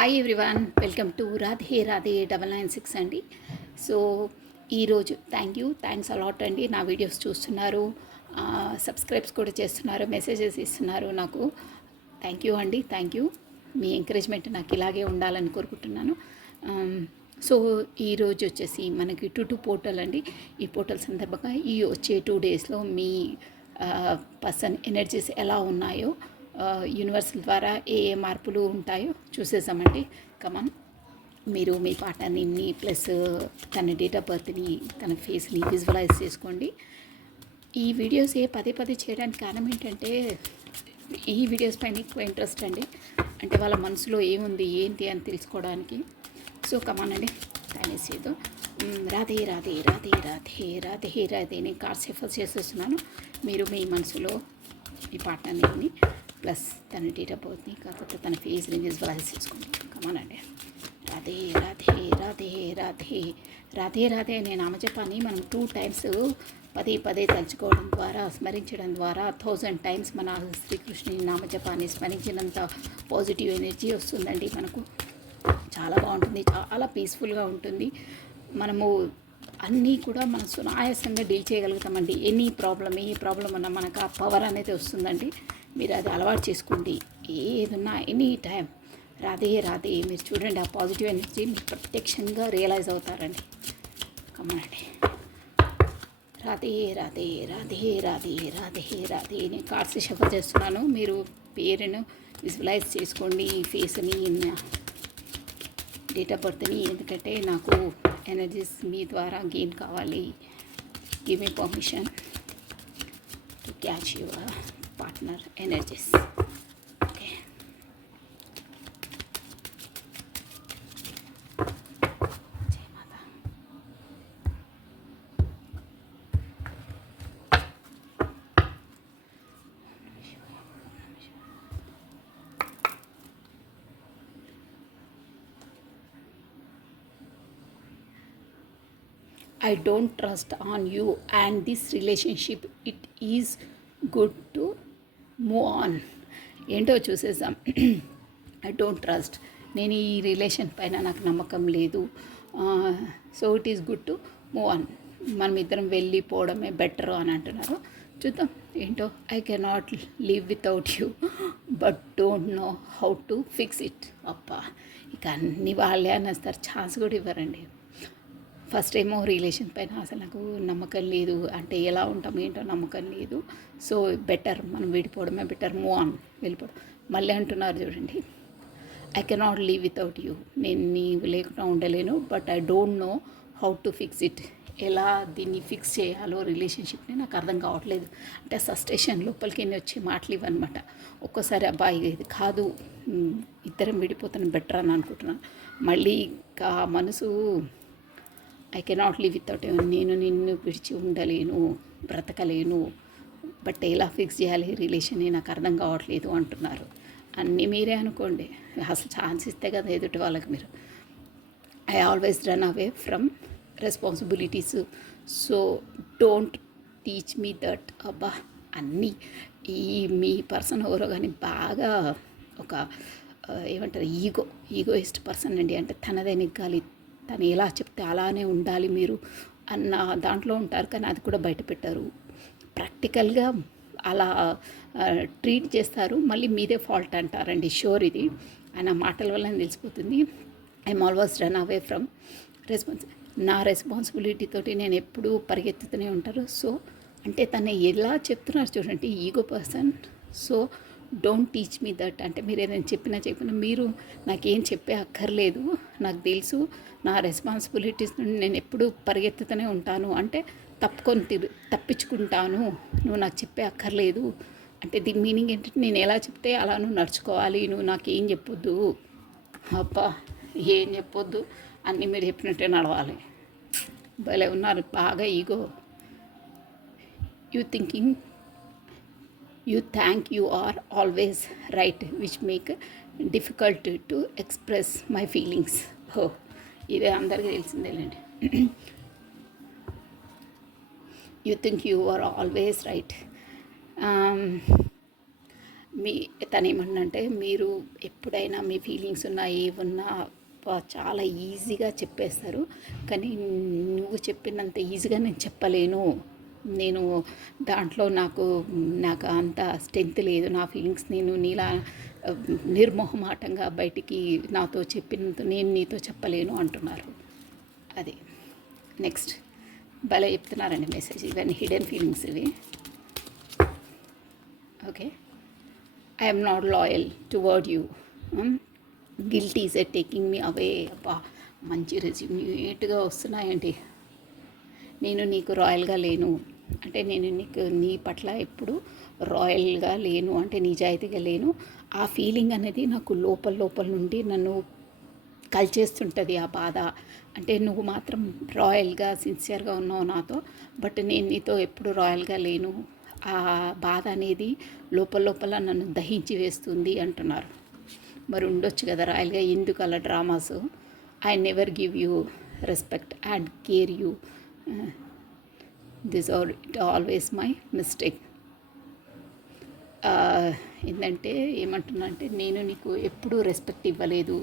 Hi everyone, welcome to Radhe Radhe 996 అండి. So ఈరోజు thanks a lot అండి. నా వీడియోస్ చూస్తున్నారు, సబ్స్క్రైబ్స్ కూడా చేస్తున్నారు, మెసేజెస్ ఇస్తున్నారు. నాకు థ్యాంక్ యూ అండి. మీ ఎంకరేజ్మెంట్ నాకు ఇలాగే ఉండాలని కోరుకుంటున్నాను. సో ఈరోజు వచ్చేసి మనకి టూ పోర్టల్ అండి. ఈ పోర్టల్ సందర్భంగా ఈ వచ్చే 2 డేస్లో మీ పర్సన్ ఎనర్జీస్ ఎలా ఉన్నాయో, యూనివర్సల్ ద్వారా ఏ మార్పులు ఉంటాయో చూసేసామండి. కమాన్, మీరు మీ పార్ట్నర్ని ప్లస్ తన డేట్ ఆఫ్ బర్త్ని, తన ఫేస్ని విజువలైజ్ చేసుకోండి. ఈ వీడియోస్ పదే చేయడానికి కారణం ఏంటంటే, ఈ వీడియోస్ పైన ఎక్కువ ఇంట్రెస్ట్ అండి. అంటే వాళ్ళ మనసులో ఏముంది ఏంటి అని తెలుసుకోవడానికి. సో కమాన్ అండి, టైం వేసేదో. రాధే రాధే రాధే రాధే రాధే రాధే నేను కార్డ్స్ ఎఫర్స్ చేసేస్తున్నాను. మీరు మీ మనసులో మీ పార్ట్నర్ని ప్లస్ తన డేట్ ఆఫ్ బర్త్ని, కాకపోతే తన ఫేస్ని విజువలైజ్ చేసుకోండి. కమానండి. రాధే రాధే రాధే రాధే రాధే రాధే అనే నామజపాన్ని మనం 2 టైమ్స్ పదే తలుచుకోవడం ద్వారా, స్మరించడం ద్వారా 1000 టైమ్స్ మన శ్రీకృష్ణుని నామజపాన్ని స్మరించినంత పాజిటివ్ ఎనర్జీ వస్తుందండి. మనకు చాలా బాగుంటుంది, చాలా పీస్ఫుల్గా ఉంటుంది. మనము అన్నీ కూడా మనం సునాయాసంగా డీల్ చేయగలుగుతామండి. ఏ ప్రాబ్లం ఉన్నా మనకు ఆ పవర్ అనేది వస్తుందండి. మీరు అది అలవాటు చేసుకోండి. ఏదున్నా ఎనీ టైం రాధే రాధే మీరు చూడండి, ఆ పాజిటివ్ ఎనర్జీ మీరు ప్రత్యక్షంగా రియలైజ్ అవుతారండి. కమ్మండి. రాధే రాధే రాధే రాధే రాధే రాధే నేను కార్డ్స్ షఫల్ చేస్తున్నాను. మీరు పేరును విజువలైజ్ చేసుకోండి, ఫేస్ని, డేట్ ఆఫ్ బర్త్ని. ఎందుకంటే నాకు ఎనర్జీస్ మీ ద్వారా గెయిన్ కావాలి. Give me permission to catch your partner energies. Okay, జై మాతా. I don't trust on you and this relationship. It is good to move on. ఏంటో చూసేసాం. ఐ డోంట్ ట్రస్ట్, నేను ఈ రిలేషన్ పైన నాకు నమ్మకం లేదు. So it is good to move on. మనం ఇద్దరం వెళ్ళిపోవడమే బెటర్ అని అంటున్నారు. చూద్దాం ఏంటో. I cannot live without you but don't know how to fix it. అప్పా, ఇక అన్ని వాళ్ళే అనేస్తారు, ఛాన్స్ కూడా ఇవ్వరండి. ఫస్ట్ ఏమో రిలేషన్ పైన అసలు నాకు నమ్మకం లేదు, అంటే ఎలా ఉంటాం ఏంటో నమ్మకం లేదు. సో బెటర్ మనం విడిపోవడమే బెటర్, మూవ్ ఆన్, వెళ్ళిపోవడం. మళ్ళీ అంటున్నారు చూడండి, I cannot leave without you, నేను నీవు లేకుండా ఉండలేను, but I don't know how to fix it. ఎలా దీన్ని ఫిక్స్ చేయాలో రిలేషన్షిప్ని నాకు అర్థం కావట్లేదు. అంటే సస్టేషన్ లోపలికి వచ్చే మాటలు ఇవన్నమాట. ఒక్కోసారి అబ్బాయి ఇది కాదు, ఇద్దరం విడిపోతాను బెటర్ అని అనుకుంటున్నాను. మళ్ళీ ఇంకా మనసు I cannot live without you, నేను నిన్ను విడిచి ఉండలేను, బ్రతకలేను, బట్ ఎలా ఫిక్స్ చేయాలి రిలేషన్ నాకు అర్థం కావట్లేదు అంటున్నారు. అన్నీ మీరే అనుకోండి, అసలు ఛాన్స్ ఇస్తే కదా ఎదుటి వాళ్ళకి మీరు. I always run away from responsibilities, so don't teach me that. అబ్బా, అన్నీ ఈ మీ పర్సన్ ఎవరో కానీ బాగా ఒక ఏమంటారు, ఈగోయిస్ట్ పర్సన్ అండి. అంటే తనదే నెగ్గాలి, తను ఎలా చెప్తే అలానే ఉండాలి మీరు అన్న దాంట్లో ఉంటారు. కానీ అది కూడా బయట పెట్టారు, ప్రాక్టికల్గా అలా ట్రీట్ చేస్తారు. మళ్ళీ మీదే ఫాల్ట్ అంటారండి. షూర్, ఇది ఆయన మాటల వల్ల తెలిసిపోతుంది. I'm always run away from నా రెస్పాన్సిబిలిటీ తోటి నేను ఎప్పుడూ పరిగెత్తుతూనే ఉంటారు. సో అంటే తను ఎలా చెప్తున్నారు చూడండి, ego person. So don't teach me that, అంటే మీరు ఏదైనా చెప్పినా మీరు నాకేం చెప్పే అక్కర్లేదు, నాకు తెలుసు నా రెస్పాన్సిబిలిటీస్ నుండి నేను ఎప్పుడు పరిగెత్తుతూనే ఉంటాను, అంటే తప్పించుకుంటాను, నువ్వు నాకు చెప్పే అక్కర్లేదు. అంటే దీని మీనింగ్ ఏంటంటే, నేను ఎలా చెప్తే అలా నువ్వు నడుచుకోవాలి, నువ్వు నాకేం చెప్పొద్దు. అబ్బా, ఏం చెప్పొద్దు, అన్నీ మీరు చెప్పినట్టే నడవాలి. భలే ఉన్నారు, బాగా ego. You think you are always right, which make difficult to express my feelings. Oh, ఇదే అందరికీ తెలిసిందేలేండి. You think you are always right. మీ తనేమన్నంటే మీరు ఎప్పుడైనా మీ ఫీలింగ్స్ ఉన్నా ఏమున్నా చాలా ఈజీగా చెప్పేస్తారు, కానీ నువ్వు చెప్పినంత ఈజీగా నేను చెప్పలేను. నేను దాంట్లో నాకు అంత స్ట్రెంత్ లేదు. నా ఫీలింగ్స్ నేను నీలా నిర్మోహమాటంగా బయటికి నాతో చెప్పినంత నేను నీతో చెప్పలేను అంటున్నారు. అది నెక్స్ట్ భలే చెప్తున్నారండి మెసేజ్. ఇవన్నీ హిడెన్ ఫీలింగ్స్ ఇవి. Okay, I'm not loyal toward you, guilty is at taking me away. అబ్బా, మంచి రెజ్యూమ్ నీట్గా వస్తున్నాయండి. నేను నీకు రాయల్గా లేను అంటే నేను నీ పట్ల ఎప్పుడు రాయల్గా లేను అంటే నిజాయితీగా లేను. ఆ ఫీలింగ్ అనేది నాకు లోపల నుండి నన్ను కలిచేస్తుంటుంది ఆ బాధ. అంటే నువ్వు మాత్రం రాయల్గా సిన్సియర్గా ఉన్నావు నాతో, బట్ నేను నీతో ఎప్పుడు రాయల్గా లేను. ఆ బాధ అనేది లోపల నన్ను దహించి వేస్తుంది అంటున్నారు. మరి ఉండొచ్చు కదా రాయల్గా, ఎందుకు అలా dramas? I never give you respect and care you, this or it always my mistake. ఏంటంటే ఏమంటున్నా అంటే నేను నీకు ఎప్పుడూ రెస్పెక్ట్ ఇవ్వలేదు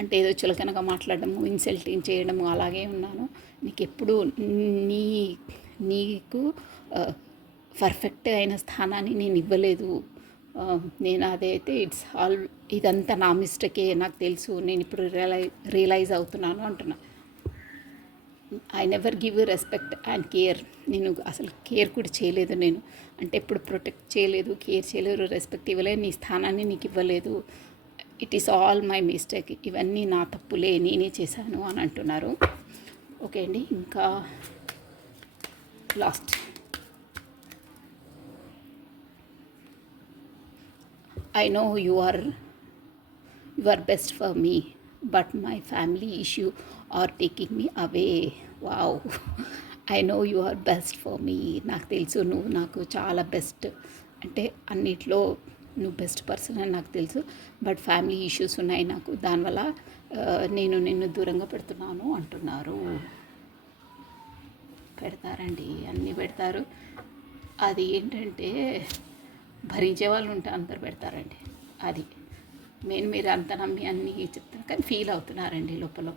అంటే ఏదో చులకనగా మాట్లాడడము, ఇన్సల్టింగ్ చేయడము అలాగే ఉన్నాను. నీకు ఎప్పుడు నీకు పర్ఫెక్ట్ అయిన స్థానాన్ని నేను ఇవ్వలేదు. నేను అదైతే ఇదంతా నా మిస్టేకే, నాకు తెలుసు, నేను ఇప్పుడు రియలైజ్ అవుతున్నాను అంటున్నా. I never give respect and care. నేను అసలు కేర్ కూడా చేయలేదు, నేను అంటే ఎప్పుడు ప్రొటెక్ట్ చేయలేదు, కేర్ చేయలేదు, రెస్పెక్ట్ ఇవ్వలేదు, నీ స్థానాన్ని నీకు ఇవ్వలేదు. It is all my mistake, ఇవన్నీ నా తప్పులే, నేనే చేశాను అని అంటున్నారు. ఓకే అండి, ఇంకా last I know you are best for me, but my family issue are taking me away. Wow. I know you are best for me. నాకు తెలుసు నువ్వు నాకు చాలా బెస్ట్, అంటే అన్నిట్లో నువ్వు బెస్ట్ పర్సన్ అని నాకు తెలుసు, బట్ ఫ్యామిలీ ఇష్యూస్ ఉన్నాయి నాకు, దానివల్ల నేను నిన్ను దూరంగా పెడుతున్నాను అంటున్నారు. పెడతారండి, అన్నీ పెడతారు. అది ఏంటంటే భరించే వాళ్ళు ఉంటే అందరు పెడతారండి. అది మీరు అంత నమ్మి అన్నీ చెప్తారు, కానీ ఫీల్ అవుతున్నారండి లోపల.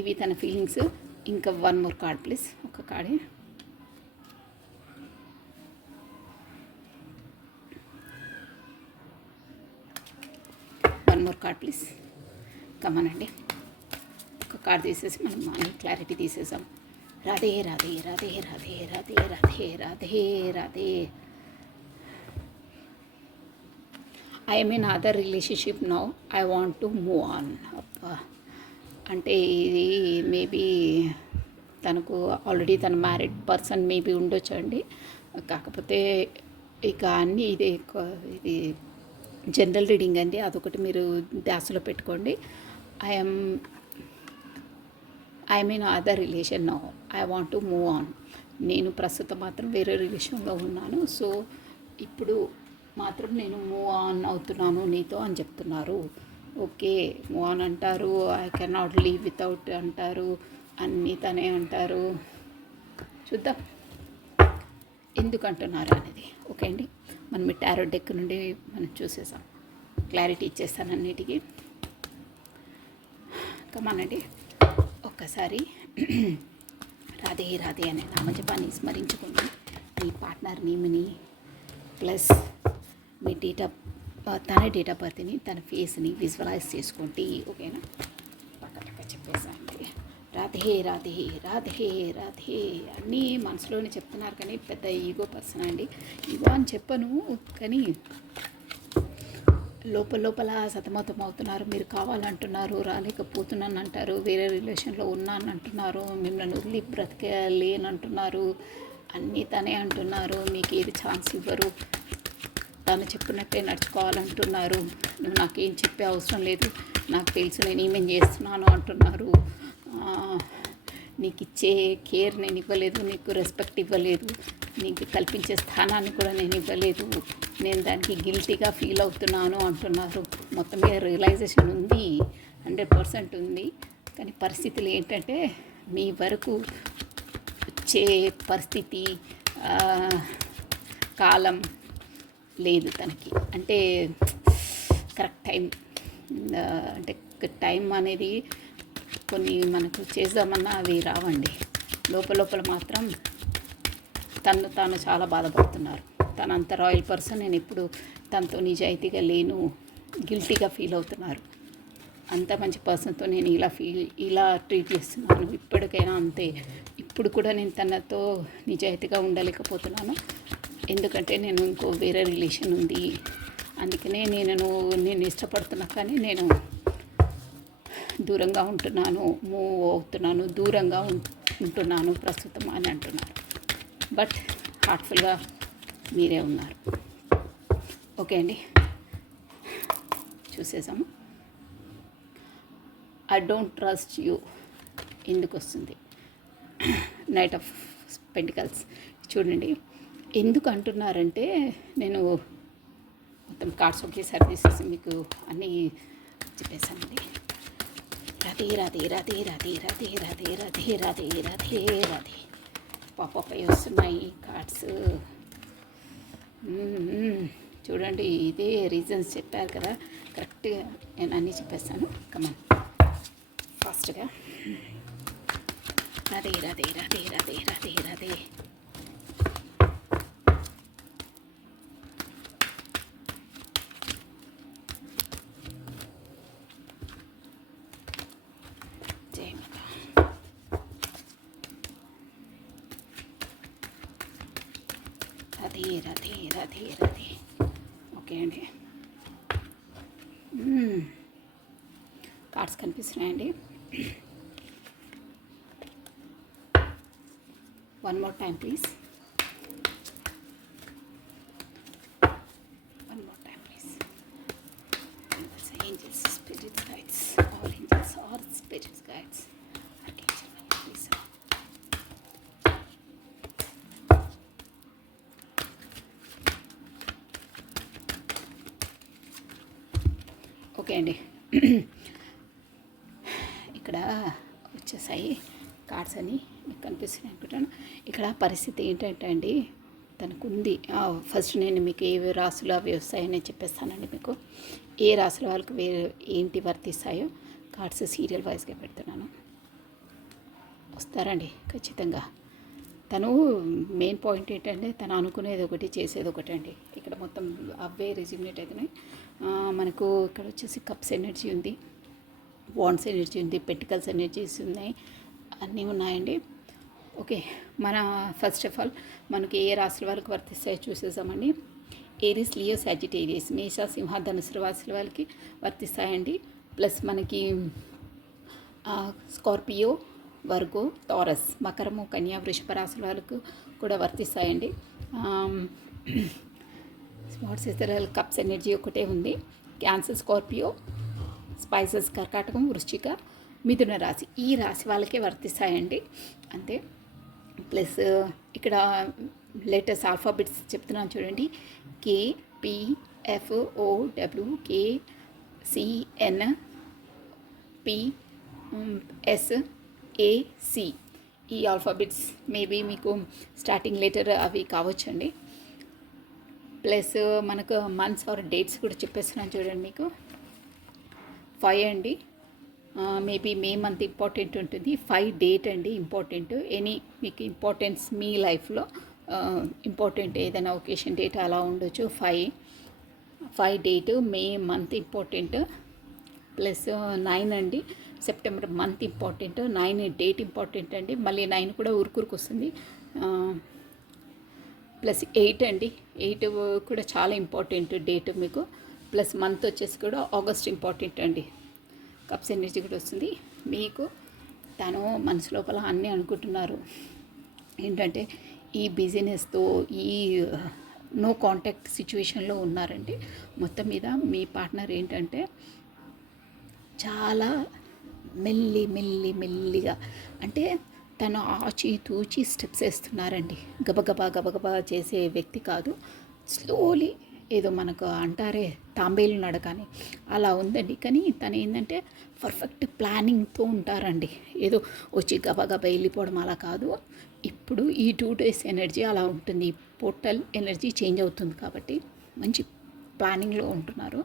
ఇవి తన ఫీలింగ్స్. ఇంకా వన్ మోర్ కార్డ్ ప్లీజ్, ఒక కార్డే. వన్ మోర్ కార్డ్ ప్లీజ్, కమానండి. ఒక కార్డ్ తీసేసి మనం అన్ని క్లారిటీ తీసేసాం. Radhe Radhe Radhe Radhe Radhe Radhe Radhe Radhe. I am in other relationship now, I want to move on. అబ్బా, అంటే ఇది మేబీ తనకు ఆల్రెడీ తన మ్యారీడ్ పర్సన్ మేబీ ఉండొచ్చు అండి. కాకపోతే ఇక అన్నీ ఇది జనరల్ రీడింగ్ అండి, అదొకటి మీరు ధ్యాసలో పెట్టుకోండి. I'm in other relation now, I want to move on. నేను ప్రస్తుతం మాత్రం వేరే రిలేషన్లో ఉన్నాను, సో ఇప్పుడు మాత్రం నేను మూవ్ ఆన్ అవుతున్నాను నీతో అని చెప్తున్నారు. ఓకే, మూవ్ ఆన్ అంటారు, I can not leave without అంటారు, అన్నీ తనే అంటారు. చూద్దాం ఎందుకు అంటున్నారు అనేది. ఓకే అండి, మనం ఈ టారో డెక్ నుండి మనం చూసేసాం, క్లారిటీ ఇచ్చేస్తాను అన్నిటికీ. కమానండి, ఒక్కసారి రాధే రాధే అనే నామజపాన్ని స్మరించుకోండి. మీ పార్ట్నర్ నేమ్ని ప్లస్ మీ తన డేట్ ఆఫ్ బర్త్ని, తన ఫేస్ని విజువలైజ్ చేసుకోండి. ఓకేనా, పక్క చెప్పేసాండి. రాధే రాధే రాధే రాధే అన్నీ మనసులోనే చెప్తున్నారు, కానీ పెద్ద ఈగో పర్సన్ అండి. ఈగో అని చెప్పను, కానీ లోపల సతమతం అవుతున్నారు. మీరు కావాలంటున్నారు, రాలేకపోతున్నాను అంటారు, వేరే రిలేషన్లో ఉన్నాను అంటున్నారు, మిమ్మల్ని వదిలి బ్రతకలేనంటున్నారు, అన్నీ తనే అంటున్నారు, మీకు ఏది ఛాన్స్ ఇవ్వరు, తను చెప్పినట్టే నడుచుకోవాలంటున్నారు, నువ్వు నాకేం చెప్పే అవసరం లేదు, నాకు తెలుసు నేను ఏమేం చేస్తున్నాను అంటున్నారు, నీకు ఇచ్చే కేర్ నేను ఇవ్వలేదు, నీకు రెస్పెక్ట్ ఇవ్వలేదు, నీకు కల్పించే స్థానాన్ని కూడా నేను ఇవ్వలేదు, నేను దానికి గిల్టీగా ఫీల్ అవుతున్నాను అంటున్నారు. మొత్తం మీద రియలైజేషన్ ఉంది, 100% ఉంది, కానీ పరిస్థితులు ఏంటంటే మీ వరకు వచ్చే పరిస్థితి, కాలం లేదు తనకి. అంటే కరెక్ట్ టైం, అంటే టైం అనేది కొన్ని మనకు చేద్దామన్నా అవి రావండి. లోపల మాత్రం తాను చాలా బాధపడుతున్నారు. తను అంత రాయల్ పర్సన్, నేను ఇప్పుడు తనతో నిజాయితీగా లేను, గిల్టీగా ఫీల్ అవుతున్నారు. అంత మంచి పర్సన్తో నేను ఇలా ట్రీట్ చేస్తున్నాను. ఇప్పటికైనా అంతే. ఇప్పుడు కూడా నేను తనతో నిజాయితీగా ఉండలేకపోతున్నాను. ఎందుకంటే నేను ఇంకో వేరే రిలేషన్ ఉంది. అందుకనే నేను ఇష్టపడుతున్నా, కానీ నేను దూరంగా ఉంటున్నాను, మూవ్ అవుతున్నాను, దూరంగా ఉంటున్నాను ప్రస్తుతం అని అంటున్నారు. బట్ హార్ట్ఫుల్గా మీరే ఉన్నారు. ఓకే అండి, చూసేసాము. ఐ డోంట్ ట్రస్ట్ యూ ఎందుకు వస్తుంది? నైట్ ఆఫ్ పెంటికల్స్ చూడండి. ఎందుకు అంటున్నారంటే, నేను మొత్తం కార్డ్స్ ఒకేసారి తీసేసి మీకు అన్నీ చెప్పేశానండి. రథే రథే రథే రథే రథే రథే రథే రథే రథే రథే పాప వస్తున్నాయి కార్డ్స్. చూడండి, ఇదే రీజన్స్ చెప్పారు కదా, కరెక్ట్గా నేను అన్నీ చెప్పేస్తాను. కమన్ ఫాస్ట్గా. రథే రథే రథే రథే రథే రథే రథే రథే రథే రథే. ఓకే అండి, కార్డ్స్ కనిపిస్తున్నాయండి. One more time please. One more time please. Angels, spirits, guides, all angels or spirits guides, archangel please. Okay అండి, ఇక్కడ వచ్చేసాయి కార్డ్స్ అని మీకు కనిపిస్తున్నాయి అనుకుంటాను. ఇక్కడ పరిస్థితి ఏంటంటే అండి, తనకుంది. ఫస్ట్ నేను మీకు ఏ రాశులు అవి వస్తాయని చెప్పేస్తానండి. మీకు ఏ రాశుల వాళ్ళకి ఏంటి వర్తిస్తాయో కార్డ్స్ సీరియల్ వైజ్గా పెడుతున్నాను. వస్తారండి ఖచ్చితంగా. తను మెయిన్ పాయింట్ ఏంటంటే, తను అనుకునేది ఒకటి, చేసేది ఒకటి అండి. ఇక్కడ మొత్తం అవే రెజ్యూమినేట్ అవుతున్నాయి. మనకు ఇక్కడ వచ్చేసి కప్స్ ఎనర్జీ ఉంది, వాండ్స్ ఎనర్జీ ఉంది, పెంటికల్స్ ఎనర్జీస్ ఉన్నాయి, అన్నీ ఉన్నాయండి. ఓకే, మన ఫస్ట్ ఆఫ్ ఆల్ మనకి ఏ రాశుల వాళ్ళకి వర్తిస్తాయో చూసేసామండి. ఏరిస్, లియో, సాజిటేరియస్, మేష, సింహ, ధనుసు రాశుల వాళ్ళకి వర్తిస్తాయండి. ప్లస్ మనకి స్కార్పియో, వర్గో, టారస్, మకరము, కన్యా, వృషభ రాశుల వాళ్ళకు కూడా వర్తిస్తాయండి. స్పాట్స్ ఇతర కప్స్ ఎనర్జీ ఒకటే ఉంది. క్యాన్సర్, స్కార్పియో, స్పైసెస్, కర్కాటకం, వృశ్చిక, మిథున రాశి, ఈ రాశి వాళ్ళకే వర్తిస్తాయండి అంతే. ప్లస్ ఇక్కడ లేటెస్ట్ ఆల్ఫాబెట్స్ చెప్తున్నాను చూడండి. కే, పి, ఎఫ్, ఓ, డబ్ల్యూ, కే, సి, ఎన్, పి, ఎస్, ఏ, సి, ఈ ఆల్ఫాబెట్స్ మేబీ మీకు స్టార్టింగ్ లెటర్ అవి కావచ్చండి. ప్లస్ మనకు మంత్స్ ఆర్ డేట్స్ కూడా చెప్పేస్తున్నాను చూడండి. మీకు 5 అండి, మేబీ మే మంత్ ఇంపార్టెంట్ ఉంటుంది. 5 డేట్ అండి ఇంపార్టెంట్. ఎనీ మీకు ఇంపార్టెన్స్ మీ లైఫ్లో ఇంపార్టెంట్ ఏదైనా ఒకేషన్ డేట్ అలా ఉండొచ్చు. 5 date May month important. Plus 9 అండి, September month important. 9 date important అండి. మళ్ళీ 9 కూడా ఊరుకు వస్తుంది. ప్లస్ 8 అండి, 8 కూడా చాలా ఇంపార్టెంట్ డేట్ మీకు. ప్లస్ మంత్ వచ్చేసి కూడా ఆగస్ట్ ఇంపార్టెంట్ అండి. కప్స్ ఎనర్జీ కూడా వస్తుంది మీకు. తను మనసు లోపల అన్నీ అనుకుంటున్నారు ఏంటంటే, ఈ బిజినెస్తో ఈ నో కాంటాక్ట్ సిచ్యువేషన్లో ఉన్నారండి. మొత్తం మీద మీ పార్ట్నర్ ఏంటంటే చాలా మెల్లిగా, అంటే తను ఆచితూచి స్టెప్స్ వేస్తున్నారండి. గబగబా చేసే వ్యక్తి కాదు. స్లోలీ, ఏదో మనకు అంటారే తాంబేలు నడకని అలా ఉందండి. కానీ తను ఏంటంటే పర్ఫెక్ట్ ప్లానింగ్తో ఉంటారండి. ఏదో వచ్చి గబగబా వెళ్ళిపోవడం అలా కాదు. ఇప్పుడు ఈ 2 days ఎనర్జీ అలా ఉంటుంది. పోర్టల్ ఎనర్జీ చేంజ్ అవుతుంది కాబట్టి మంచి ప్లానింగ్లో ఉంటున్నారు.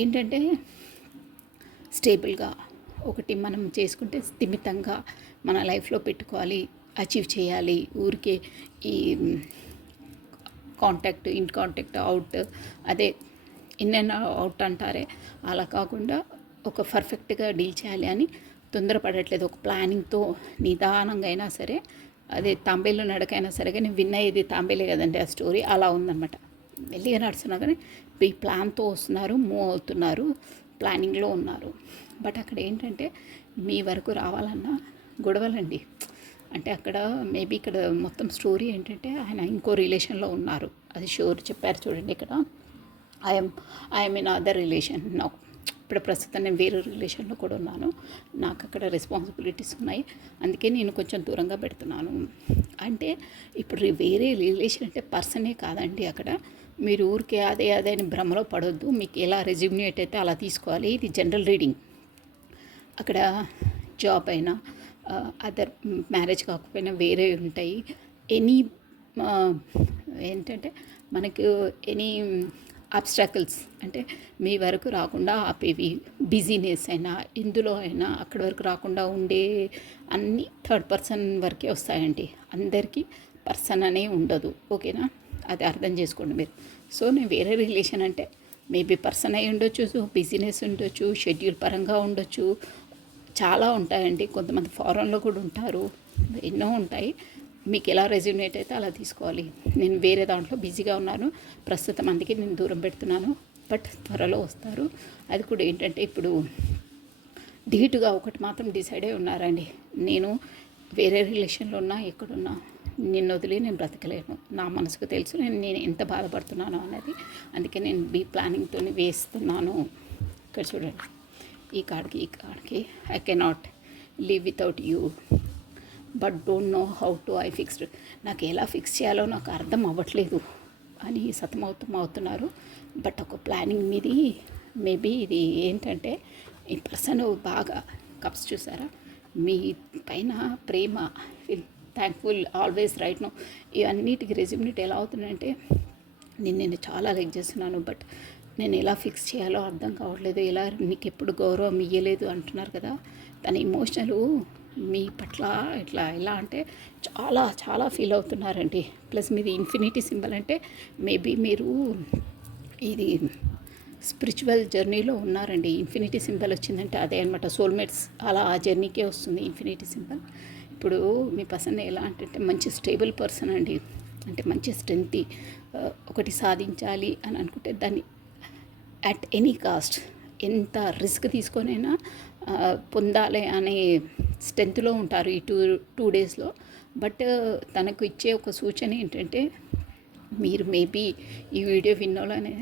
ఏంటంటే స్టేబుల్గా ఒకటి మనం చేసుకుంటే స్థిమితంగా మన లైఫ్లో పెట్టుకోవాలి, అచీవ్ చేయాలి. ఊరికే ఈ కాంటాక్ట్ ఇన్ కాంటాక్ట్ అవుట్, అదే ఇన్ అండ్ అవుట్ అంటారే, అలా కాకుండా ఒక పర్ఫెక్ట్గా డీల్ చేయాలి అని తొందరపడట్లేదు. ఒక ప్లానింగ్తో నిదానంగా అయినా సరే, అదే తాంబేలు నడకైనా సరే, కానీ విన్ అయ్యేది తాంబేలే కదండి ఆ స్టోరీ. అలా ఉందన్నమాట. మెల్లిగా నడుస్తున్నా కానీ ఈ ప్లాన్తో వస్తున్నారు, మూవ్ అవుతున్నారు, ప్లానింగ్లో ఉన్నారు. బట్ అక్కడ ఏంటంటే మీ వరకు రావాలన్నా గొడవలండి. అంటే అక్కడ మేబీ ఇక్కడ మొత్తం స్టోరీ ఏంటంటే ఆయన ఇంకో రిలేషన్లో ఉన్నారు, అది షూర్ చెప్పారు చూడండి. ఇక్కడ I'm in other relation now. ఇప్పుడు ప్రస్తుతం నేను వేరే రిలేషన్లో కూడా ఉన్నాను, నాకు అక్కడ రెస్పాన్సిబిలిటీస్ ఉన్నాయి, అందుకే నేను కొంచెం దూరంగా పెడుతున్నాను. అంటే ఇప్పుడు వేరే రిలేషన్ అంటే పర్సనే కాదండి. అక్కడ మీరు ఊరికే అదే అని భ్రమలో పడొద్దు. మీకు ఎలా రెజ్యూమినేట్ అయితే అలా తీసుకోవాలి. ఇది జనరల్ రీడింగ్. అక్కడ జాబ్ అయినా అదర్ మ్యారేజ్ కాకపోయినా వేరే ఉంటాయి. ఎనీ ఏంటంటే మనకు ఎనీ అబ్స్ట్రాకిల్స్ అంటే మీ వరకు రాకుండా ఆపేవి, బిజీనెస్ అయినా ఇందులో అయినా అక్కడి వరకు రాకుండా ఉండే అన్నీ థర్డ్ పర్సన్ వరకే వస్తాయండి. అందరికీ పర్సన్ అనే ఉండదు, ఓకేనా? అది అర్థం చేసుకోండి మీరు. సో నేను వేరే రిలేషన్ అంటే మేబీ పర్సన్ అయి ఉండొచ్చు, బిజినెస్ ఉండొచ్చు, షెడ్యూల్ పరంగా ఉండొచ్చు, చాలా ఉంటాయండి. కొంతమంది ఫారెన్లో కూడా ఉంటారు, ఎన్నో ఉంటాయి. మీకు ఎలా రెజ్యూనేట్ అయితే అలా తీసుకోవాలి. నేను వేరే దాంట్లో బిజీగా ఉన్నాను ప్రస్తుతం, అందుకే నేను దూరం పెడుతున్నాను. బట్ త్వరలో వస్తారు. అది కూడా ఏంటంటే ఇప్పుడు ధీటుగా ఒకటి మాత్రం డిసైడ్ అయి ఉన్నారండి. నేను వేరే రిలేషన్లో ఉన్నా, ఎక్కడున్నా నిన్ను వదిలి నేను బ్రతకలేను. నా మనసుకు తెలుసు నేను ఎంత బాధపడుతున్నానో అనేది. అందుకే నేను ప్లానింగ్తో వేస్తున్నాను. ఇక్కడ చూడండి, ఈ కాడికి I cannot live without you but don't know how to I fixed. నాకు ఎలా ఫిక్స్ చేయాలో నాకు అర్థం అవ్వట్లేదు అని అవుతున్నారు. బట్ ఒక ప్లానింగ్ మీది మేబీ ఇది ఏంటంటే ఈ పర్సన్ బాగా కప్స్ చూసారా, మీ పైన ప్రేమ, థ్యాంక్ఫుల్ ఆల్వేస్ రైట్ నో, ఇవన్నిటికి రెజ్యూమినేట్ ఎలా అవుతుందంటే నేను చాలా లైక్ చేస్తున్నాను, బట్ నేను ఎలా ఫిక్స్ చేయాలో అర్థం కావట్లేదు, ఎలా నీకు ఎప్పుడు గౌరవం ఇవ్వలేదు అంటున్నారు కదా. తన ఇమోషనల్ మీ పట్ల ఎలా అంటే చాలా చాలా ఫీల్ అవుతున్నారండి. ప్లస్ మీది ఇన్ఫినిటీ సింబల్ అంటే మేబీ మీరు ఇది స్పిరిచువల్ జర్నీలో ఉన్నారండి. ఇన్ఫినిటీ సింబల్ వచ్చిందంటే అదే అనమాట, సోల్మేట్స్ అలా ఆ జర్నీకే వస్తుంది ఇన్ఫినిటీ సింబల్. ఇప్పుడు మీ పర్సన్ ఎలా అంటే మంచి స్టేబుల్ పర్సన్ అండి. అంటే మంచి స్ట్రెంగ్త్, ఒకటి సాధించాలి అని అనుకుంటే దాన్ని అట్ ఎనీ కాస్ట్ ఎంత రిస్క్ తీసుకొనైనా పొందాలి అనే స్ట్రెంత్లో ఉంటారు ఈ టూ డేస్లో. బట్ తనకు ఇచ్చే ఒక సూచన ఏంటంటే మీరు మేబీ ఈ వీడియో విన్నోలోనే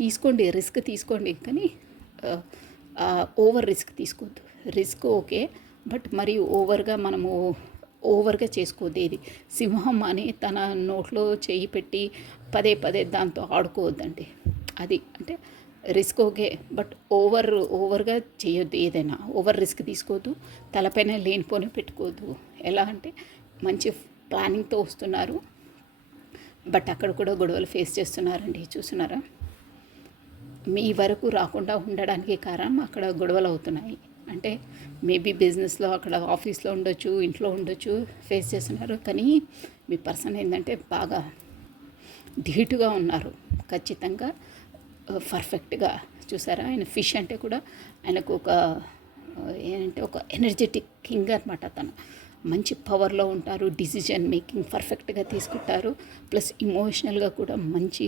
తీసుకోండి, రిస్క్ తీసుకోండి, కానీ ఓవర్ రిస్క్ తీసుకోవద్దు. రిస్క్ ఓకే, బట్ మరి ఓవర్గా చేసుకోవద్దు. ఇది సింహం అని తన నోట్లో చేయి పెట్టి పదే దాంతో ఆడుకోవద్దండి. అది అంటే రిస్క్ ఓకే, బట్ ఓవర్గా చేయొద్దు. ఏదైనా ఓవర్ రిస్క్ తీసుకోవద్దు, తలపైన లేనిపోని పెట్టుకోవద్దు. ఎలా అంటే మంచి ప్లానింగ్తో వస్తున్నారు, బట్ అక్కడ కూడా గొడవలు ఫేస్ చేస్తున్నారండి. చూస్తున్నారా, మీ వరకు రాకుండా ఉండడానికి కారణం అక్కడ గొడవలు అవుతున్నాయి. అంటే మేబీ బిజినెస్లో, అక్కడ ఆఫీస్లో ఉండొచ్చు, ఇంట్లో ఉండొచ్చు, ఫేస్ చేస్తున్నారు. కానీ మీ పర్సన్ ఏంటంటే బాగా ధీటుగా ఉన్నారు, ఖచ్చితంగా పర్ఫెక్ట్గా. చూసారా, ఆయన ఫిష్ అంటే కూడా ఆయనకు ఏంటంటే ఒక ఎనర్జెటిక్ కింగ్ అనమాట. తను మంచి పవర్లో ఉంటారు, డిసిజన్ మేకింగ్ పర్ఫెక్ట్గా తీసుకుంటారు, ప్లస్ ఇమోషనల్గా కూడా మంచి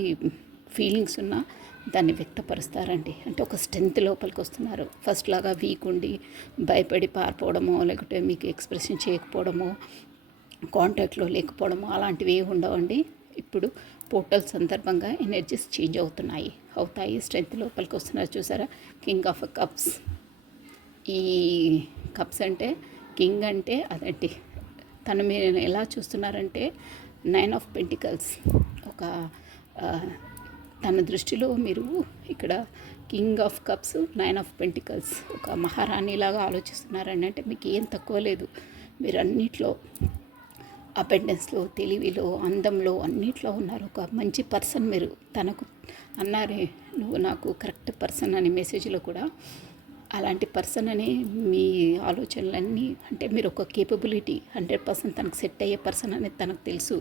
ఫీలింగ్స్ ఉన్న దాన్ని వ్యక్తపరుస్తారండి. అంటే ఒక స్ట్రెంత్ లోపలికి వస్తున్నారు. ఫస్ట్ లాగా వీక్ ఉండి భయపడి పారిపోవడమో, లేకుంటే మీకు ఎక్స్ప్రెషన్ చేయకపోవడమో, కాంటాక్ట్లో లేకపోవడమో అలాంటివి ఏమి ఉండవండి. ఇప్పుడు పోర్టల్ సందర్భంగా ఎనర్జీస్ చేంజ్ అవుతాయి, స్ట్రెంత్ లోపలికి వస్తున్నారు. చూసారా, కింగ్ ఆఫ్ కప్స్. ఈ కప్స్ అంటే కింగ్ అంటే అదండి. తను మీరు ఎలా చూస్తున్నారంటే 9 ఆఫ్ పెంటికల్స్. ఒక తన దృష్టిలో మీరు ఇక్కడ king of cups, 9 of pentacles, ఒక మహారాణిలాగా ఆలోచిస్తున్నారండి. అంటే మీకు ఏం తక్కువ లేదు, మీరు అన్నిట్లో అబెండెన్స్లో, తెలివిలో, అందంలో అన్నిట్లో ఉన్నారు. ఒక మంచి పర్సన్ మీరు. తనకు అన్నారే, నువ్వు నాకు కరెక్ట్ పర్సన్ అనే మెసేజ్లో కూడా అలాంటి పర్సన్ అని మీ ఆలోచనలన్నీ అంటే మీరు ఒక కేపబిలిటీ 100% తనకు సెట్ అయ్యే పర్సన్ అనేది తనకు తెలుసు,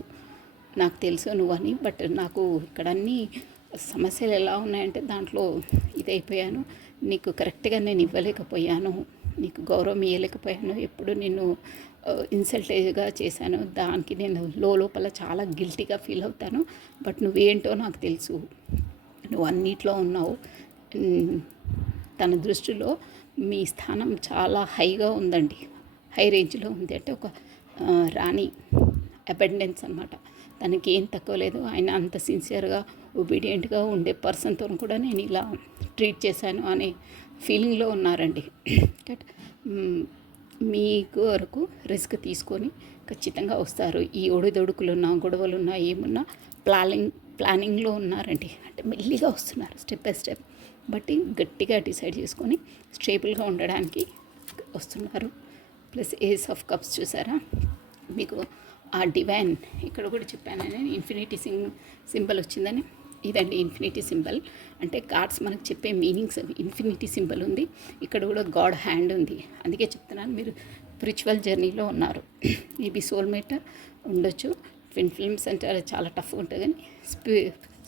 నాకు తెలుసు నువ్వని. బట్ నాకు ఇక్కడ అన్నీ సమస్యలు ఎలా ఉన్నాయంటే దాంట్లో ఇదైపోయాను. నీకు కరెక్ట్గా నేను ఇవ్వలేకపోయాను, నీకు గౌరవం ఇవ్వలేకపోయాను, ఎప్పుడు నిన్ను ఇన్సల్టేజ్గా చేశాను, దానికి నేను లోపల చాలా గిల్టీగా ఫీల్ అవుతాను. బట్ నువ్వేంటో నాకు తెలుసు, నువ్వు అన్నిట్లో ఉన్నావు. తన దృష్టిలో మీ స్థానం చాలా హైగా ఉందండి, హై రేంజ్లో ఉంది. అంటే ఒక రాణి అబెండెన్స్ అనమాట. తనకి ఏం తక్కువ లేదు. ఆయన అంత సిన్సియర్గా ఒబీడియంట్గా ఉండే పర్సన్తో కూడా నేను ఇలా ట్రీట్ చేశాను అనే ఫీలింగ్లో ఉన్నారండి. బట్ మీకు వరకు రిస్క్ తీసుకొని ఖచ్చితంగా వస్తారు. ఈ ఒడిదొడుకులున్నా, గొడవలున్నా, ఏమున్నా ప్లానింగ్లో ఉన్నారండి. అంటే మెల్లిగా వస్తున్నారు, స్టెప్ బై స్టెప్. బట్టి గట్టిగా డిసైడ్ చేసుకొని స్టేబుల్గా ఉండడానికి వస్తున్నారు. ప్లస్ ఏస్ ఆఫ్ కప్స్ చూసారా, మీకు ఆ డివైన్ ఇక్కడ కూడా చెప్పాను నేను, ఇన్ఫినిటీ సింబల్ వచ్చిందని. ఇదండి ఇన్ఫినిటీ సింబల్. అంటే కార్డ్స్ మనకు చెప్పే మీనింగ్స్ ఇన్ఫినిటీ సింబల్ ఉంది, ఇక్కడ కూడా గాడ్ హ్యాండ్ ఉంది. అందుకే చెప్తున్నాను మీరు స్పిరిచువల్ జర్నీలో ఉన్నారు. మేబీ సోల్మేట్ ఉండొచ్చు. ట్విన్ ఫిల్మ్స్ అంటే అది చాలా టఫ్గా ఉంటుంది, కానీ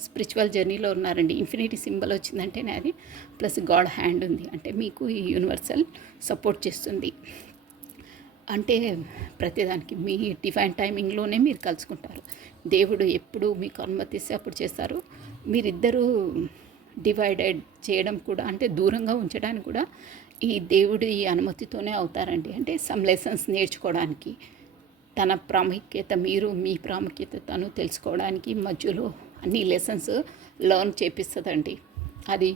స్పిరిచువల్ జర్నీలో ఉన్నారండి. ఇన్ఫినిటీ సింబల్ వచ్చిందంటేనే అది, ప్లస్ గాడ్ హ్యాండ్ ఉంది. అంటే మీకు ఈ యూనివర్సల్ సపోర్ట్ చేస్తుంది. అంటే ప్రతిదానికి మీ డివైన్ టైమింగ్లోనే మీరు కలుసుకుంటారు. దేవుడు ఎప్పుడు మీకు అనుమతిస్తే అప్పుడు చేస్తారు. మీరిద్దరూ డివైడెడ్ చేయడం కూడా, అంటే దూరంగా ఉంచడానికి కూడా ఈ దేవుడి అనుమతితోనే అవుతారండి. అంటే సమ్ లెసన్స్ నేర్చుకోవడానికి, తన ప్రాముఖ్యత మీరు, మీ ప్రాముఖ్యత తను తెలుసుకోవడానికి మధ్యలో అన్ని లెసన్స్ లర్న్ చేపిస్తుందండి. అది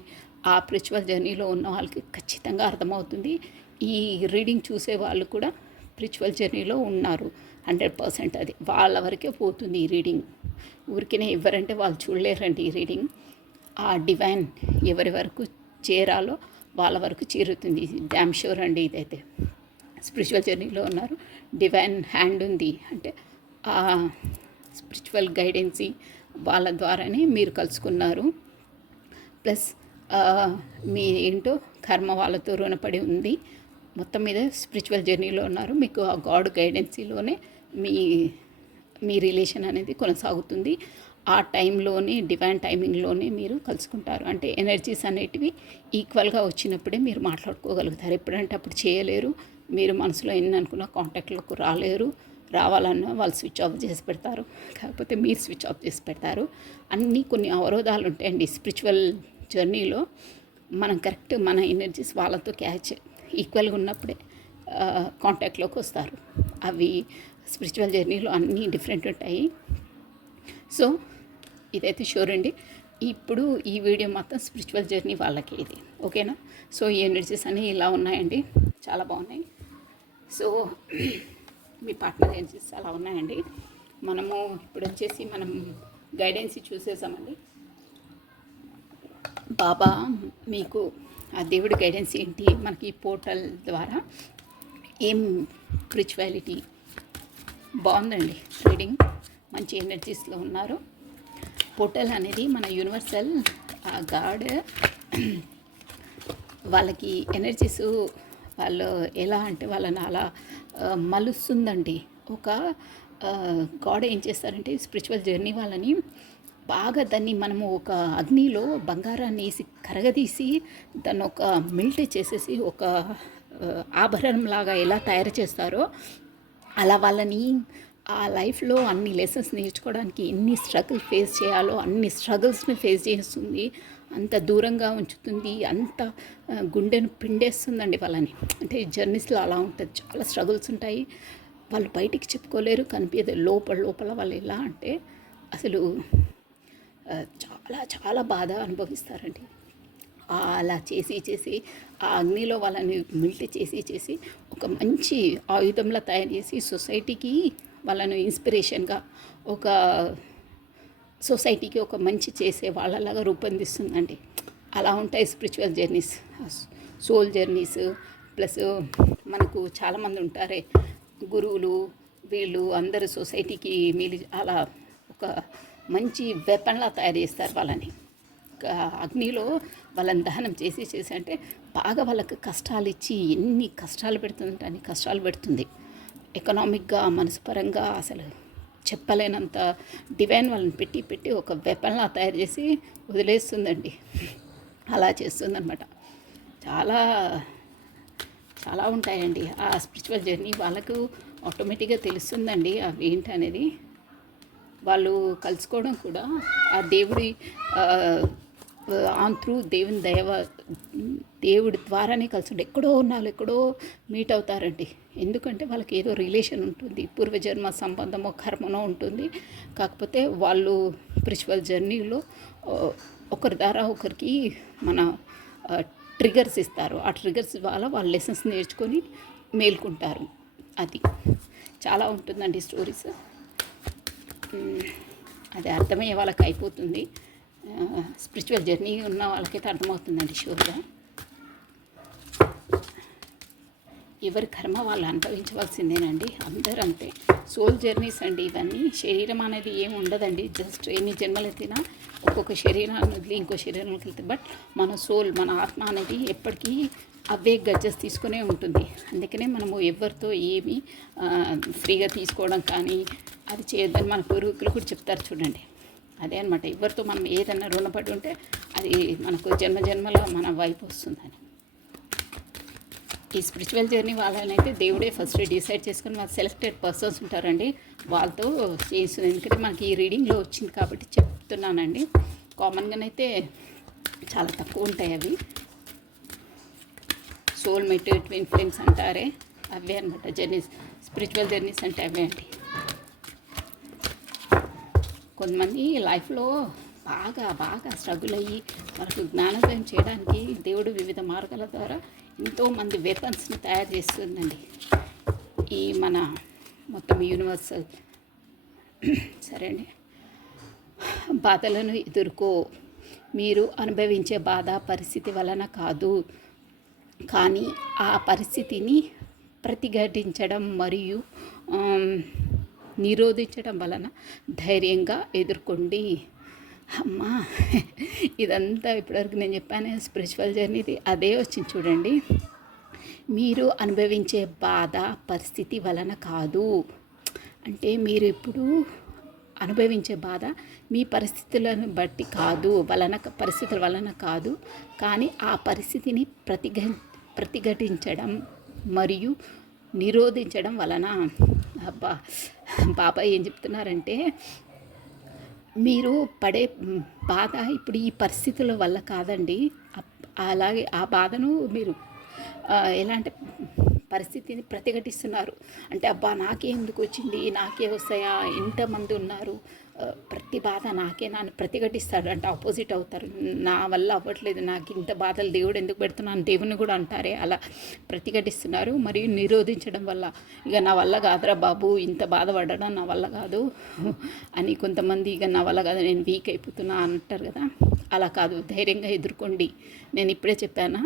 ఆ స్పిరిచువల్ జర్నీలో ఉన్న వాళ్ళకి ఖచ్చితంగా అర్థమవుతుంది. ఈ రీడింగ్ చూసే వాళ్ళు కూడా స్పిరిచువల్ జర్నీలో ఉన్నారు 100%. అది వాళ్ళ వరకే పోతుంది ఈ రీడింగ్. ఊరికనే ఎవరంటే వాళ్ళు చూడలేరండి ఈ రీడింగ్. ఆ డివైన్ ఎవరి వరకు చేరాలో వాళ్ళ వరకు చేరుతుంది. డ్యామ్ షూర్ అండి. ఇదైతే స్పిరిచువల్ జర్నీలో ఉన్నారు, డివైన్ హ్యాండ్ ఉంది. అంటే ఆ స్పిరిచువల్ గైడెన్సీ వాళ్ళ ద్వారానే మీరు కలుసుకున్నారు. ప్లస్ మీ ఏంటో కర్మ వాళ్ళతో రుణపడి ఉంది. మొత్తం మీద స్పిరిచువల్ జర్నీలో ఉన్నారు. మీకు ఆ గాడ్ గైడెన్సీలోనే మీ రిలేషన్ అనేది కొనసాగుతుంది. ఆ టైంలోనే డివైన్ టైమింగ్లోనే మీరు కలుసుకుంటారు. అంటే ఎనర్జీస్ అనేటివి ఈక్వల్గా వచ్చినప్పుడే మీరు మాట్లాడుకోగలుగుతారు. ఎప్పుడంటే అప్పుడు చేయలేరు. మీరు మనసులో ఎన్ని అనుకున్న కాంటాక్ట్లోకి రాలేరు. రావాలన్నా వాళ్ళు స్విచ్ ఆఫ్ చేసి పెడతారు, కాకపోతే మీరు స్విచ్ ఆఫ్ చేసి పెడతారు. అన్నీ కొన్ని అవరోధాలు ఉంటాయండి స్పిరిచువల్ జర్నీలో. మనం కరెక్ట్ మన ఎనర్జీస్ వాళ్ళతో క్యాచ్ ఈక్వల్గా ఉన్నప్పుడే కాంటాక్ట్లోకి వస్తారు. అవి స్పిరిచువల్ జర్నీలో అన్నీ డిఫరెంట్ ఉంటాయి. సో ఇదైతే షూర్ అండి. ఇప్పుడు ఈ వీడియో మాత్రం స్పిరిచువల్ జర్నీ వాళ్ళకి ఇది ఓకేనా. సో ఈ ఎనర్జీస్ అన్నీ ఇలా ఉన్నాయండి, చాలా బాగున్నాయి. సో మీ పార్ట్నర్ ఎనర్జీస్ అలా ఉన్నాయండి. మనము ఇప్పుడు వచ్చేసి మనం గైడెన్స్ చూసేసామండి. బాబా మీకు ఆ దేవుడి గైడెన్స్ ఏంటి, మనకి పోర్టల్ ద్వారా ఏం స్పిరిచువాలిటీ బాగుందండి. రీడింగ్ మంచి ఎనర్జీస్లో ఉన్నారు. పోర్టల్ అనేది మన యూనివర్సల్ గాడ్ వాళ్ళకి ఎనర్జీస్ వాళ్ళు ఎలా అంటే వాళ్ళని అలా మలుస్తుందండి. ఒక గాడ్ ఏం చేస్తారంటే స్పిరిచువల్ జర్నీ వాళ్ళని బాగా దాన్ని మనము ఒక అగ్నిలో బంగారాన్ని వేసి కరగదీసి దాన్ని ఒక మెల్ట్ చేసేసి ఒక ఆభరణంలాగా ఎలా తయారు చేస్తారో అలా వాళ్ళని ఆ లైఫ్లో అన్ని లెసన్స్ నేర్చుకోవడానికి ఎన్ని స్ట్రగుల్ ఫేస్ చేయాలో అన్ని స్ట్రగుల్స్ని ఫేస్ చేస్తుంది. అంత దూరంగా ఉంచుతుంది, అంత గుండెను పిండేస్తుందండి వాళ్ళని. అంటే జర్నీస్లో అలా ఉంటుంది, చాలా స్ట్రగుల్స్ ఉంటాయి. వాళ్ళు బయటికి చెప్పుకోలేరు, కనిపించదు. లోపల వాళ్ళు ఎలా అంటే అసలు చాలా చాలా బాధ అనుభవిస్తారండి. అలా చేసి ఆ అగ్నిలో వాళ్ళని మెల్ట్ చేసి ఒక మంచి ఆయుధంలా తయారు చేసి సొసైటీకి వాళ్ళను ఇన్స్పిరేషన్గా ఒక సొసైటీకి ఒక మంచి చేసే వాళ్ళలాగా రూపొందిస్తుందండి. అలా ఉంటాయి spiritual journeys, soul journeys. Plus మనకు చాలామంది ఉంటారే గురువులు, వీళ్ళు అందరు సొసైటీకి మీరు అలా ఒక మంచి వెపన్లా తయారు చేస్తారు వాళ్ళని. అగ్నిలో వాళ్ళని దహనం చేసి అంటే బాగా వాళ్ళకి కష్టాలు ఇచ్చి ఎన్ని కష్టాలు పెడుతుందంటే అన్ని కష్టాలు పెడుతుంది. ఎకనామిక్గా మనసుపరంగా అసలు చెప్పలేనంత డివైన్ వాళ్ళని పెట్టి ఒక వెపన్లా తయారు చేసి వదిలేస్తుందండి. అలా చేస్తుందన్నమాట. చాలా చాలా ఉంటాయండి ఆ స్పిరిచువల్ జర్నీ. వాళ్ళకు ఆటోమేటిక్గా తెలుస్తుందండి అవి ఏంటనేది. వాళ్ళు కలుసుకోవడం కూడా ఆ దేవుడి ఆన్ త్రూ దేవుడి ద్వారానే కలుసుంటే ఎక్కడో ఉన్నాళ్ళు ఎక్కడో మీట్ అవుతారండి. ఎందుకంటే వాళ్ళకి ఏదో రిలేషన్ ఉంటుంది, పూర్వజన్మ సంబంధమో కర్మనో ఉంటుంది. కాకపోతే వాళ్ళు స్పిరిచువల్ జర్నీలో ఒకరి ద్వారా ఒకరికి మన ట్రిగర్స్ ఇస్తారు. ఆ ట్రిగర్స్ వల్ల వాళ్ళు లెసన్స్ నేర్చుకొని మేల్కుంటారు. అది చాలా ఉంటుందండి స్టోరీస్. అది అర్థమయ్యే వాళ్ళకి అయిపోతుంది. స్పిరిచువల్ జర్నీ ఉన్న వాళ్ళకైతే అర్థమవుతుందండి షూర్గా. ఎవరి కర్మ వాళ్ళు అనుభవించవలసిందేనండి. అందరూ అంతే. సోల్ జర్నీస్ అండి ఇవన్నీ. శరీరం అనేది ఏమి ఉండదండి. జస్ట్ ఎన్ని జన్మలు ఎత్తినా ఒక్కొక్క శరీరాన్ని వదిలి ఇంకో శరీరంలోకి వెళ్తే, బట్ మన సోల్ మన ఆత్మ అనేది ఎప్పటికీ అవే గడ్జెస్ తీసుకునే ఉంటుంది. అందుకనే మనము ఎవరితో ఏమి ఫ్రీగా తీసుకోవడం కానీ అది చేయొద్దని మన పూర్వీకులు కూడా చెప్తారు చూడండి. అదే అనమాట. ఎవరితో మనం ఏదన్నా రుణపడి ఉంటే అది మనకు జన్మలో మన వైపు వస్తుందని. ఈ స్పిరిచువల్ జర్నీ వాళ్ళనైతే దేవుడే ఫస్ట్ డిసైడ్ చేసుకుని వాళ్ళ సెలెక్టెడ్ పర్సన్స్ ఉంటారండి, వాళ్ళతో చేస్తుంది. ఎందుకంటే మనకి ఈ రీడింగ్లో వచ్చింది కాబట్టి చెప్తున్నానండి. కామన్గానైతే చాలా తక్కువ ఉంటాయి అవి. సోల్మేట్, ట్విన్ ఫ్లేమ్స్ అంటారే అవే అనమాట జర్నీస్. స్పిరిచువల్ జర్నీస్ అంటే అవే అండి. కొంతమంది లైఫ్లో బాగా స్ట్రగుల్ అయ్యి మనకు జ్ఞానోదయం చేయడానికి దేవుడు వివిధ మార్గాల ద్వారా ఎంతోమంది వెపన్స్ని తయారు చేస్తుందండి ఈ మన మొత్తం యూనివర్సల్. సరే అండి. బాధలను ఎదుర్కో. మీరు అనుభవించే బాధ పరిస్థితి వలన కాదు, కానీ ఆ పరిస్థితిని ప్రతిఘటించడం మరియు నిరోధించడం వలన ధైర్యంగా ఎదుర్కోండి. అమ్మా, ఇదంతా ఇప్పటివరకు నేను చెప్పాను స్పిరిచువల్ జర్నీది అదే వచ్చింది చూడండి. మీరు అనుభవించే బాధ పరిస్థితి వలన కాదు, అంటే మీరు ఇప్పుడు అనుభవించే బాధ మీ పరిస్థితులను బట్టి కాదు, పరిస్థితుల వలన కాదు, కానీ ఆ పరిస్థితిని ప్రతిఘటించడం మరియు నిరోధించడం వలన. అబ్బా, బాబా ఏం చెప్తున్నారంటే మీరు పడే బాధ ఇప్పుడు ఈ పరిస్థితుల వల్ల కాదండి. అలాగే ఆ బాధను మీరు ఎలా అంటే పరిస్థితిని ప్రతిఘటిస్తున్నారు. అంటే అబ్బా నాకే ఎందుకు వచ్చింది, నాకే వస్తాయా, ఇంతమంది ఉన్నారు, ప్రతి బాధ నాకే నన్ను ప్రతిఘటిస్తాడు అంటే ఆపోజిట్ అవుతారు. నా వల్ల అవ్వట్లేదు, నాకు ఇంత బాధలు దేవుడు ఎందుకు పెడుతున్నాను దేవుని కూడా అంటారే, అలా ప్రతిఘటిస్తున్నారు. మరియు నిరోధించడం వల్ల ఇక నా వల్ల కాదురా బాబు, ఇంత బాధపడడం నా వల్ల కాదు అని కొంతమంది ఇక నా వల్ల కాదు నేను వీక్ అయిపోతున్నా అంటారు కదా. అలా కాదు, ధైర్యంగా ఎదుర్కోండి. నేను ఇప్పుడే చెప్పానా,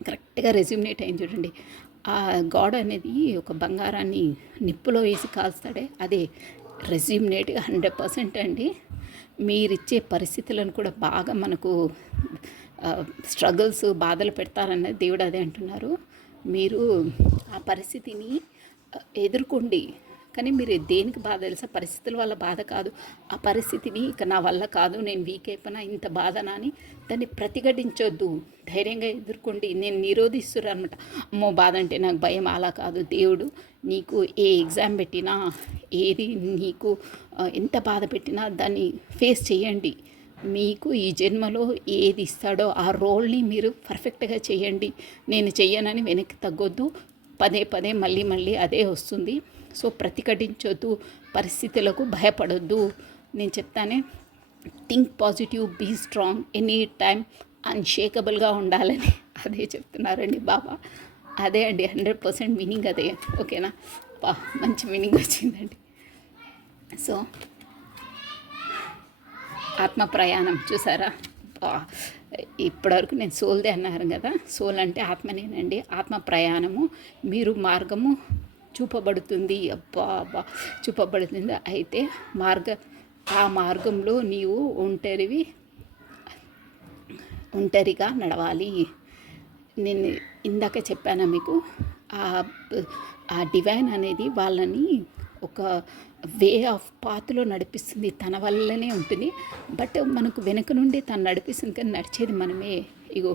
కరెక్ట్గా రెజ్యూమినేట్ అయింది చూడండి. ఆ గాడ్ అనేది ఒక బంగారాన్ని నిప్పులో వేసి కాల్స్తాడే, అదే రెజ్యూమినేట్గా 100% అండి. మీరిచ్చే పరిస్థితులను కూడా బాగా మనకు స్ట్రగుల్స్ బాధలు పెడతారన్నది దేవుడు అదే అంటున్నారు. మీరు ఆ పరిస్థితిని ఎదుర్కోండి, కానీ మీరు దేనికి బాధ తెలుసా, పరిస్థితుల వల్ల బాధ కాదు. ఆ పరిస్థితిని ఇక నా వల్ల కాదు, నేను వీక్ అయిపోయినా ఇంత బాధనా అని దాన్ని ప్రతిఘటించొద్దు, ధైర్యంగా ఎదుర్కోండి. నేను నిరోధిస్తున్నాను అనమాట. అమ్మో బాధ అంటే నాకు భయం, అలా కాదు. దేవుడు నీకు ఏ ఎగ్జామ్ పెట్టినా, ఏది నీకు ఎంత బాధ పెట్టినా దాన్ని ఫేస్ చేయండి. మీకు ఈ జన్మలో ఏది ఇస్తాడో ఆ రోల్ని మీరు పర్ఫెక్ట్గా చేయండి. నేను చెయ్యనని వెనక్కి తగ్గొద్దు, పదే మళ్ళీ అదే వస్తుంది. సో ప్రతిఘటించొద్దు, పరిస్థితులకు భయపడొద్దు. నేను చెప్తానే, think positive, be strong, any time అన్షేకబుల్గా ఉండాలని అదే చెప్తున్నారండి బాబా. అదే అండి 100% మీనింగ్ అదే. ఓకేనా, మంచి మీనింగ్ వచ్చిందండి. సో ఆత్మ ప్రయాణం చూసారా, ఇప్పటివరకు నేను సోల్దే అన్నారు కదా. సోల్ అంటే ఆత్మనేనండి. ఆత్మ ప్రయాణము, మీరు మార్గము చూపబడుతుంది. అబ్బా అబ్బా చూపబడుతుంది. అయితే ఆ మార్గంలో నీవు ఒంటరిగా నడవాలి. నేను ఇందాక చెప్పాను మీకు, ఆ డివైన్ అనేది వాళ్ళని ఒక వే ఆఫ్ పాత్లో నడిపిస్తుంది. తన వల్లనే ఉంటుంది. బట్ మనకు వెనుక నుండి తను నడిపిస్తుంది, కానీ నడిచేది మనమే. ఇగో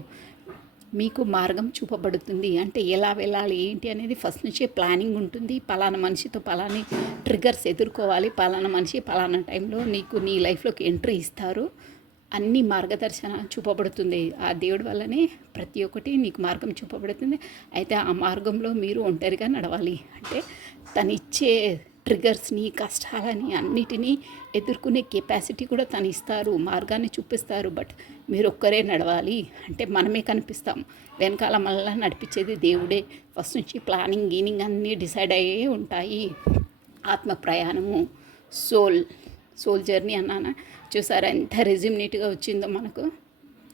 మీకు మార్గం చూపబడుతుంది అంటే ఎలా వెళ్ళాలి ఏంటి అనేది ఫస్ట్ నుంచే ప్లానింగ్ ఉంటుంది. పలానా మనిషితో పలాని ట్రిగర్స్ ఎదుర్కోవాలి, పలానా మనిషి పలానా టైంలో నీకు నీ లైఫ్లోకి ఎంట్రీ ఇస్తారు, అన్ని మార్గదర్శన చూపబడుతుంది. ఆ దేవుడి వల్లనే ప్రతి ఒక్కటి నీకు మార్గం చూపబడుతుంది. అయితే ఆ మార్గంలో మీరు ఒంటరిగా నడవాలి. అంటే తను ఇచ్చే ట్రిగర్స్ని, కష్టాలని అన్నిటినీ ఎదుర్కొనే కెపాసిటీ కూడా తను ఇస్తారు, మార్గాన్ని చూపిస్తారు. బట్ మీరు ఒక్కరే నడవాలి. అంటే మనమే కనిపిస్తాం, వెనకాల మళ్ళీ నడిపించేది దేవుడే. ఫస్ట్ నుంచి ప్లానింగ్ గీనింగ్ అన్నీ డిసైడ్ అయ్యే ఉంటాయి. ఆత్మ ప్రయాణము, సోల్ జర్నీ అన్నానా, చూసారా ఎంత రెజ్యూమ్నీట్గా వచ్చిందో మనకు.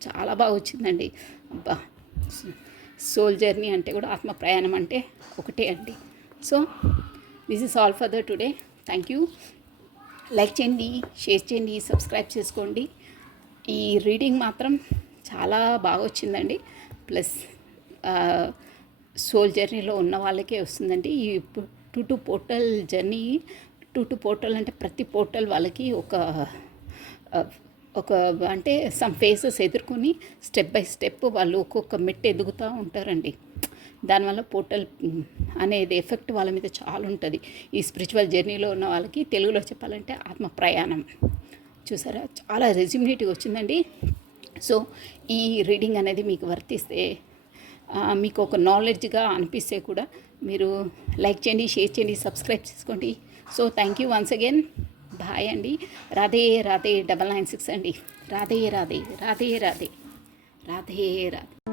చాలా బాగా వచ్చిందండి. అబ్బా, సోల్ జర్నీ అంటే కూడా ఆత్మ ప్రయాణం అంటే ఒకటే అండి. So this is all for the today. Thank you. Like చేయండి, షేర్ చేయండి, సబ్స్క్రైబ్ చేసుకోండి. ఈ రీడింగ్ మాత్రం చాలా బాగా వచ్చిందండి. ప్లస్ సోల్ జర్నీలో ఉన్న వాళ్ళకే వస్తుందండి. ఈ 2 పోర్టల్ జర్నీ, 2 పోర్టల్ అంటే ప్రతి పోర్టల్ వాళ్ళకి ఒక అంటే సమ్ ఫేసెస్ ఎదుర్కొని స్టెప్ బై స్టెప్ వాళ్ళు ఒక్కొక్క మెట్టు ఎదుగుతూ ఉంటారండి. దానివల్ల పోర్టల్ అనేది ఎఫెక్ట్ వాళ్ళ మీద చాలా ఉంటుంది. ఈ స్పిరిచువల్ జర్నీలో ఉన్న వాళ్ళకి తెలుగులో చెప్పాలంటే ఆత్మ ప్రయాణం. చూసారా, చాలా రెజ్యూమినేటివ్ వచ్చిందండి. సో ఈ రీడింగ్ అనేది మీకు వర్తిస్తే, మీకు ఒక నాలెడ్జ్గా అనిపిస్తే కూడా మీరు లైక్ చేయండి, షేర్ చేయండి, సబ్స్క్రైబ్ చేసుకోండి. So thank you once again. Bye అండి. రాధే రాధే 996 అండి. రాధే రాధే రాధే రాధే రాధే రాధే.